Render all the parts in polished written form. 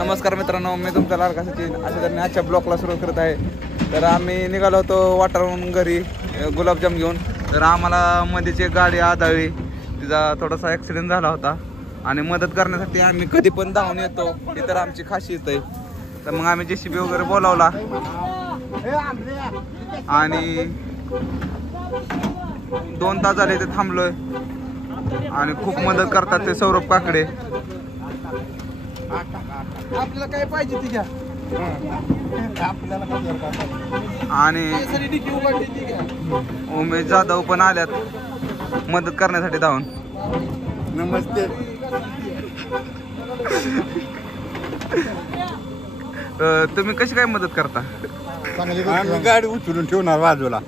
नमस्कार मित्रांनो, मी तुमचा लाडका सचिन. अशा तऱ्हेने आजच्या ब्लॉगला सुरुवात करत आहे. तर आम्ही निघालो होतो वाटारहून घरी गुलाबजाम घेऊन. तर आम्हाला मध्येच एक गाडी आदळली, तिचा थोडासा ॲक्सिडेंट झाला होता आणि मदत करण्यासाठी आम्ही कधी पण धावून येतो, ही तर आमची खासियत आहे. तर मग आम्ही JCB वगैरे बोलावला आणि 2 तास झाले ते थांबलोय आणि खूप मदत करतात ते सौरभ काकडे. आपल्याला काय पाहिजे ती घ्या. आणि उमेश जाधव पण आल्यात मदत करण्यासाठी धावून. नमस्ते. तुम्ही कशी काय मदत करता? आम्ही गाडी उचलून ठेवणार बाजूला.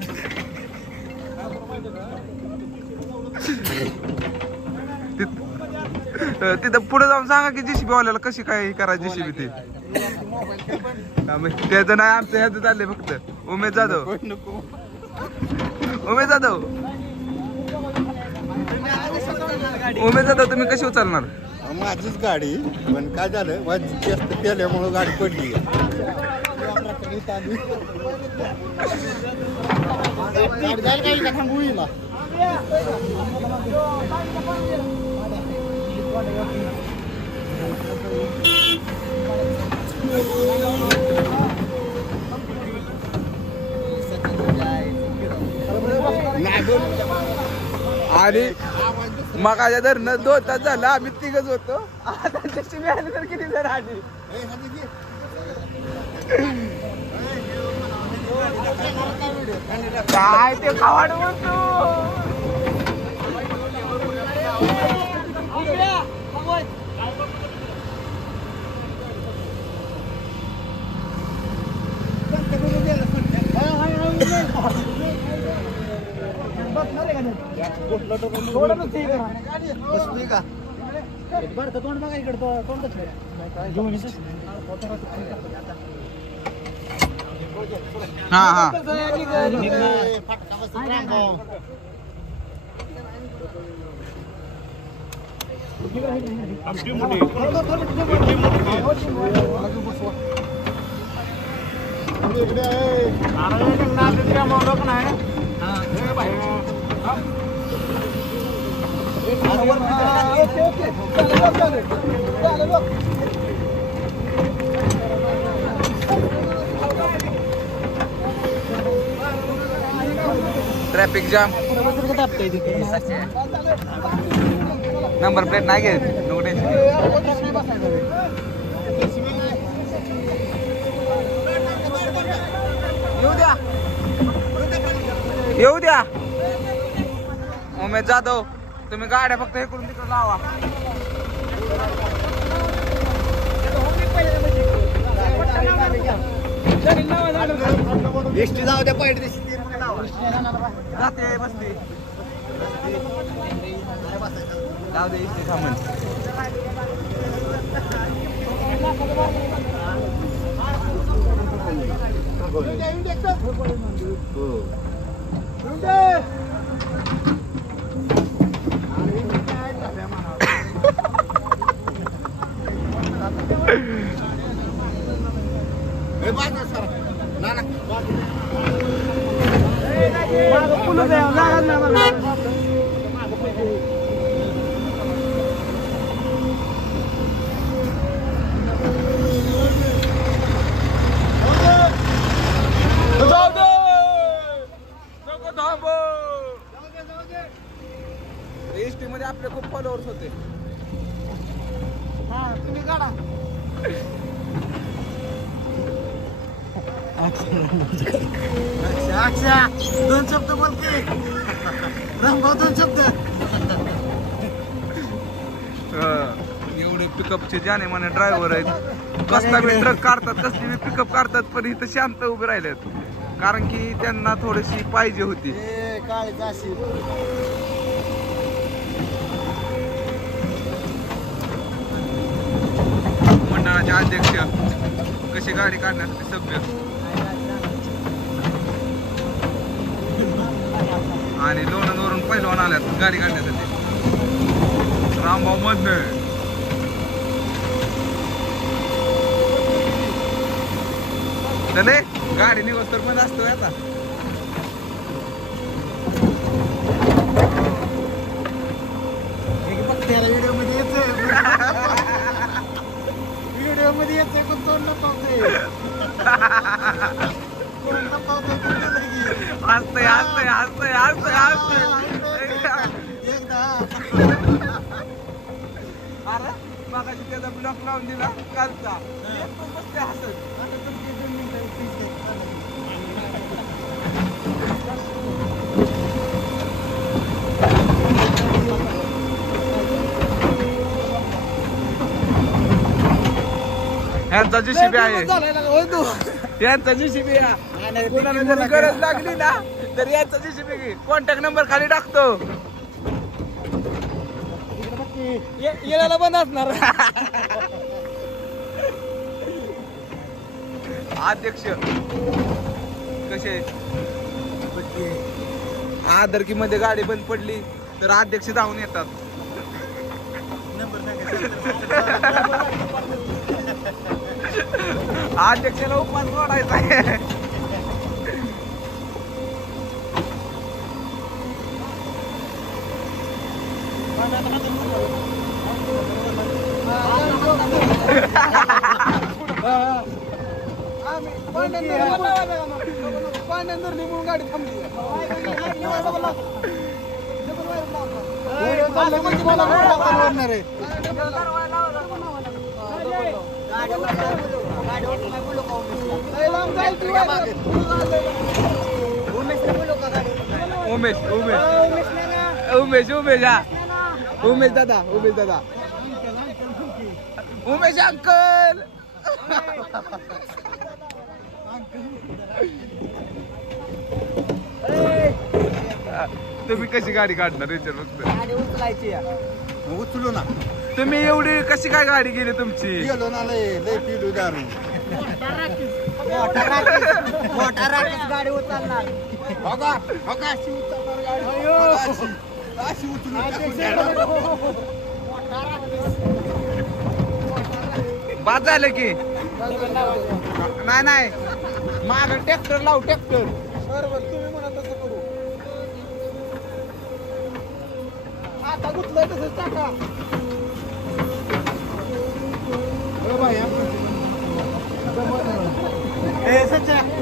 तिथं पुढे जाऊन सांगा की JCB वाल्याला कशी काय करायची JCB ती. त्याचं नाही, आमच्या ह्याचं चाललंय फक्त. उमेश जाधव तुम्ही कशी उचलणार? माझीच गाडी, पण काय झालं, माझी जास्त पेल्यामुळे गाडी पडली. आणि मगाच्या धरणं 2 तास झालं आम्ही 3घच होतो. आता JCB आली तर किती जण आली? काय ते खावाड म्हणतो. हा हा ट्रॅफिक जाम. नंबर प्लेट नाही घेत. येऊ द्या. उमेश जाधव, तुम्ही गाड्या फक्त हे करून तिकडे लावा. एसटी जाऊ द्या पाहिजे जाते बसते. जाऊ दे एसटी थांबून. एसटी मध्ये आपले खूप फॉलोअर्स होते. तुम्ही गाडा. अच्छा 2 शब्द बोलते. रामभाऊ 2 शब्द. एवढे पिकअपचे जाणे माने ड्रायव्हर आहेत. कसला बी ट्रक काढतात, कसली बी पिकअप काढतात, पण इथं शांत उभे राहिलेत कारण की त्यांना थोडीशी पाहिजे होती. मंडळाचे अध्यक्ष कशी गाडी काढण्यासाठी सभ्य आणि लोणंदवरून पहिलवान आल्यात गाडी काढण्यासाठी. रामभाऊ मधन नाही गाडी निघत तर पण असतो आता. व्हिडिओ मध्ये येतोय पण तोंड लपवतोय. हसतंय हसतंय हसतंय हसतंय हसतंय. अरे मागाशी त्याचा ब्लॉक लावून दिला कालचा बसते हसत. यांचा जीसीबी आहे, यांचा जीसीबी आहे. गरज लागली ना तर यांचा जीसीबी घे. कॉन्टॅक्ट नंबर खाली टाकतो. येण्याला बंद असणार. अध्यक्ष कसे आदरकी मध्ये गाडी बंद पडली तर अध्यक्ष धावून येतात. अध्यक्षाला उपवास सोडायचा आहे. गाडी थांबली. उमेश उमेश उमेश उमेश हा उमेश दादा उमेश दादा उमेश अंकल. तुम्ही कशी गाडी काढणार विचार फक्त. उचलू ना. तुम्ही एवढी कशी काय गाडी गेली तुमची. गेलो ना लय पिलू दारू. गाडी उचलणार. बाद झालं की नाही नाही माग ट्रॅक्टर लाव ट्रॅक्टर. बरोबर तुम्ही म्हणा तसं करू. आता गुतलंय तसंच टाका.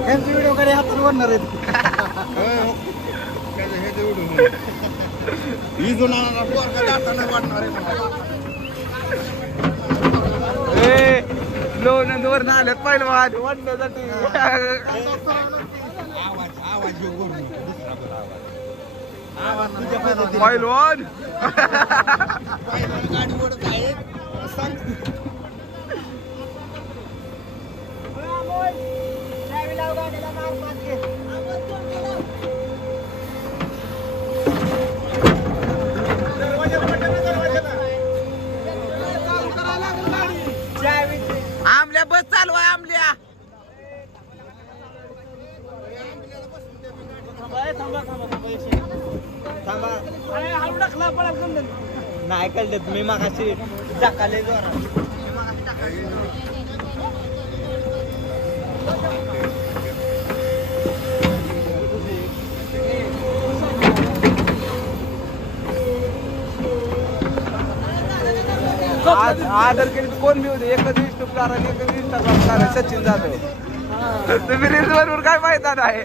यांची व्हिडिओ कडे हातात वाढणार आहेत. ही जुना पोरगा जाताना वाढणार ए लोन दोर आल्यात पहिलं वाढण्यासाठी. आवाज पहिलवान गाडी ओढत आहे. आमल्या बस चालू आहे आमल्या. नाही कळत मी मागाशी टाकाले जोरात. आदर केली कोण बी होते. एकच युट्यूबदार आणि एकच इंस्टाग्रामदार आहे सचिन जाधव. तुम्ही रील्स वरून काय माहिती आहे.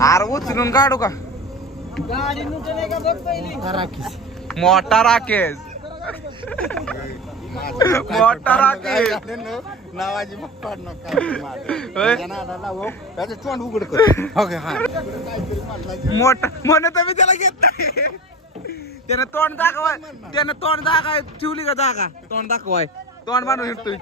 अरे उचलून काढू का. गाडी नुकसान का बघ पहिली. मोठा राकेश मोठा राकेश नावाची त्याचं तोंड उघड कर. मोठा म्हणत मी त्याला घेत नाही. त्याने तोंड दाखवाय त्याने तोंड दाखवाय ठेवली का जागा तोंड दाखवाय तोंड बांधून येतोय.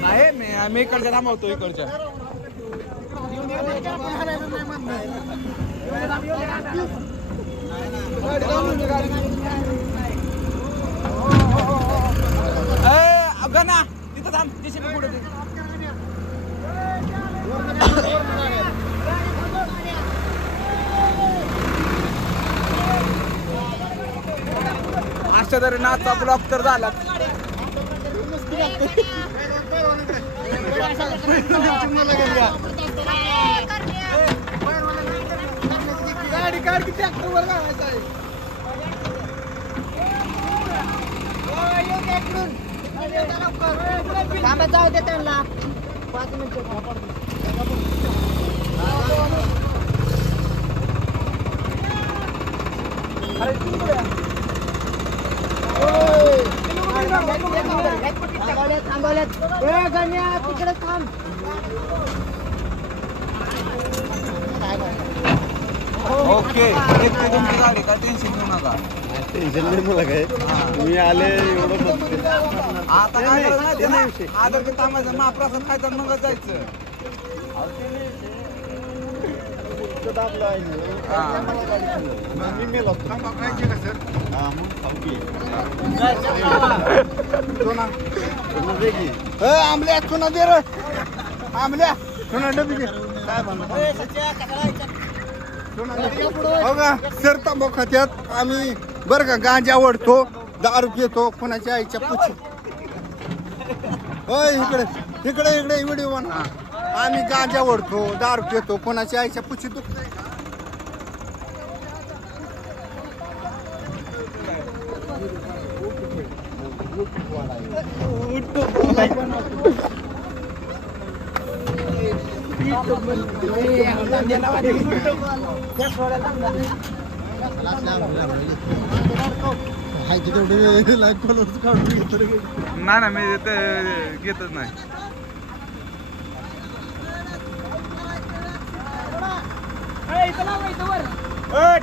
नाही मी इकडच्या थांबवतो इकडच्या. अशा तऱ्हेने आजचा ब्लॉग तर झाला. गाडी काढ की ट्रॅक्टरवर लावायचं आहे. थांबा जाऊ दे त्यांना 5 मिनिटं. तिकडे थांब. ओके तुमची गाडी काय टेन्शन घेऊ नका. टेन्शन नाही मला काय मी आले एवढं आता काय करायचं माहिती आहे ना? आदर की थांबायचं महाप्रसाद खायचा मग जायचं. मी मेलो थांबा खायची का सर हा मग खाऊ की आंबल्या चुना दे रे आंबल्या चुना डबी दे काय हो का सर तांबा खात्यात आम्ही बरं का गांजा ओढतो दारू पितो कोणाच्या आईच्या पुच्छी होय इकडे इकडे इकडे व्हिडिओ बनवा आम्ही गांजा ओढतो दारू पितो कोणाच्या आईच्या पुच्छी दुखतंय का नाही मी घेतच नाही.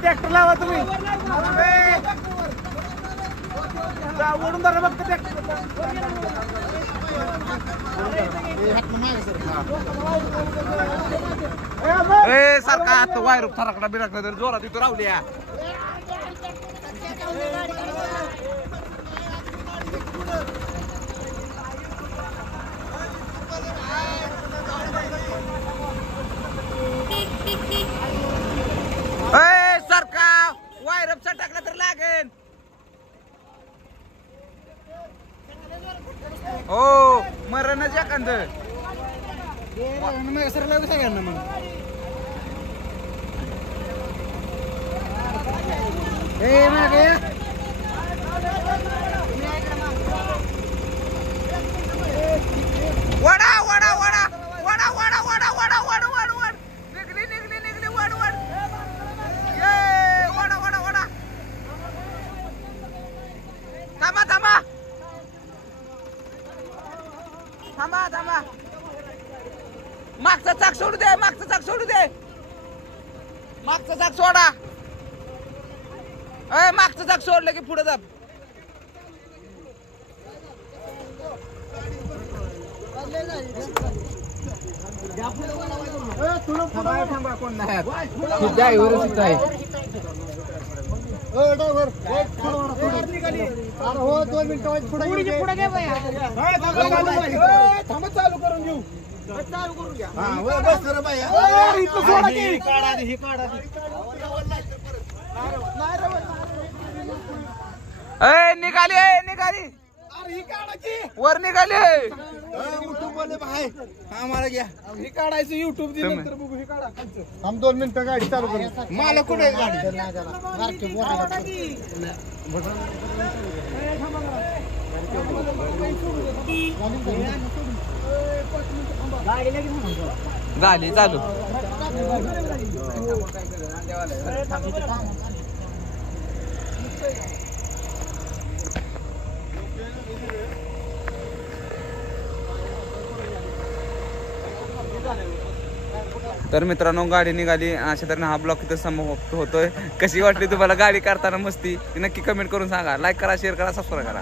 ट्रॅक्टर लावा तुम्ही ओढून धरा बघ सारखा आता वायर फरकला बिरकला तर जोरात तिथं राहुल्या. सारखा वायर टाकला तर लागेल. हो मरणच एखादं सर लागू सगळ्यांना मग वडा वडा वडा वडा वडा वडा वडा वड वड वड निघली निघली निघली वड वड ये वडा वडा वडा थांबा थांबा थांबा थांबा मागचा चाक सोडू दे मागचा चाक सोडू दे मागचा चाक सोडा. मागचं चाक सोडलं की पुढे जा. थांबा कोण नाही चालू करून घेऊ चालू करून घ्या. निघाली निघाली वर निघाली आम्हाला घ्या हे काढायचं युट्यूब नंतर बघू. हे काढा आम 2 मिनिटं गाडी चालू करू मला कुठे गाडी झाली चालू. तर मित्रांनो गाडी निघाली. अशा तऱ्हेने हा ब्लॉग इथं समाप्त होतोय. कशी वाटली तुम्हाला गाडी करताना मस्ती नक्की कमेंट करून सांगा. लाईक करा शेअर करा सबस्क्राईब करा.